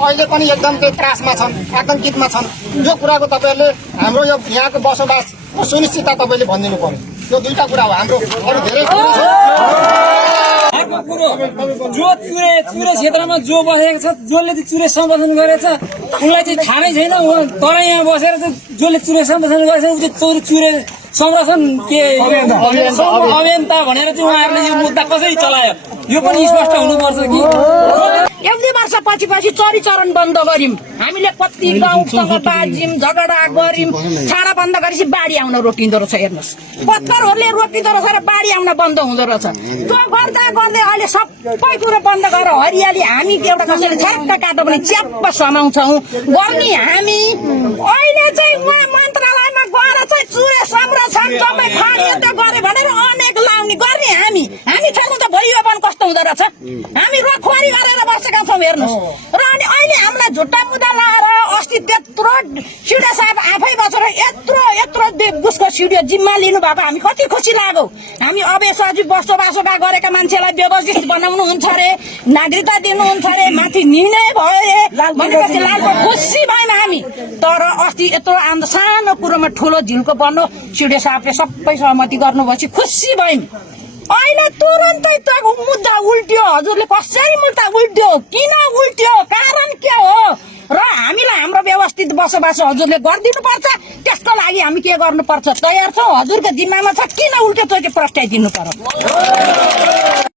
अहिले पनि एकदम चाहिँ त्रासमा छन्, आतंकितमा छन्। यो कुराको तपाईँहरूले हाम्रो यो यहाँको बसोबास सुनिश्चितता तपाईँले भनिदिनु पर्यो। यो दुईटा कुरा हो। हाम्रो अरू धेरै कुरो छ। अर्को कुरो, जो चुरे क्षेत्रमा जो बसेको छ, जसले चाहिँ चुरे सम्बोधन गरेछ उनलाई चाहिँ थाहै छैन। तर यहाँ बसेर चाहिँ जसले चुरे सम्बोधन गरेछ ऊ चाहिँ चुरे संरक्षण के अभियन्ता भनेर चाहिँ उहाँहरूले यो मुद्दा कसरी चलायो यो पनि स्पष्ट हुनुपर्छ कि एक दुई वर्ष पछि चरीचरण बन्द गर्यौं। हामीले कति गाउँसँग बाजियौं, झगडा गर्यौं। छाडा बन्द गरेपछि बाढी आउन रोकिँदो रहेछ। हेर्नुहोस्, पत्करहरूले रोकिँदो रहेछ र बाढी आउन बन्द हुँदो रहेछ। त्यो गर्दा गर्दै अहिले सबै कुरो बन्द गरेर हरियाली हामी एउटा कसैले छ्याक्क काट्यो भने च्याप्प समाउँछौँ गर्ने हामी। अहिले चाहिँ उहाँ मन्त्रालयमा गएर चाहिँ चुरे संरक्षण जम्मै फाडियो त्यो गरे भनेर अनेक लाउने गर्ने हामी छैनौँ त। भोलि यो वन कस्तो हुँदो रहेछ? हामी रुखवारी गरेर बसेका छौँ। हेर्नुहोस्, र अनि अहिले हामीलाई झुट्टा मुद्दा लाएर अस्ति त्यत्रो सिडिओ साहब आफै बसेर यत्रो उसको सिडिओ जिम्मा लिनु भएको हामी कति खुसी लाग्यो। हामी अबेसजी बसोबासोका गरेका मान्छेलाई व्यवस्थित बनाउनु हुन्छ अरे, नागरिकता दिनुहुन्छ अरे, माथि निर्णय भयो भनेपछि लाग्यो खुसी भयौँ हामी। तर अस्ति यत्रो सानो कुरोमा ठुलो झिल्को बन्नु सिडिओ साहबले सबै सहमति गर्नुभएपछि खुसी भयौँ। अहिले तुरुन्तै त्यो मुद्दा उल्ट्यो। हजुरले कसरी मुद्दा उल्ट्यो? किन उल्ट्यो? कारण के हो? र हामीलाई हाम्रो व्यवस्थित बसोबास हजुरले गरिदिनु पर्छ। त्यसको लागि हामी के गर्नुपर्छ तयार छौँ। हजुरको जिम्मामा छ। किन उल्ट्यो त्यो चाहिँ प्रस्ताइदिनु पर्यो।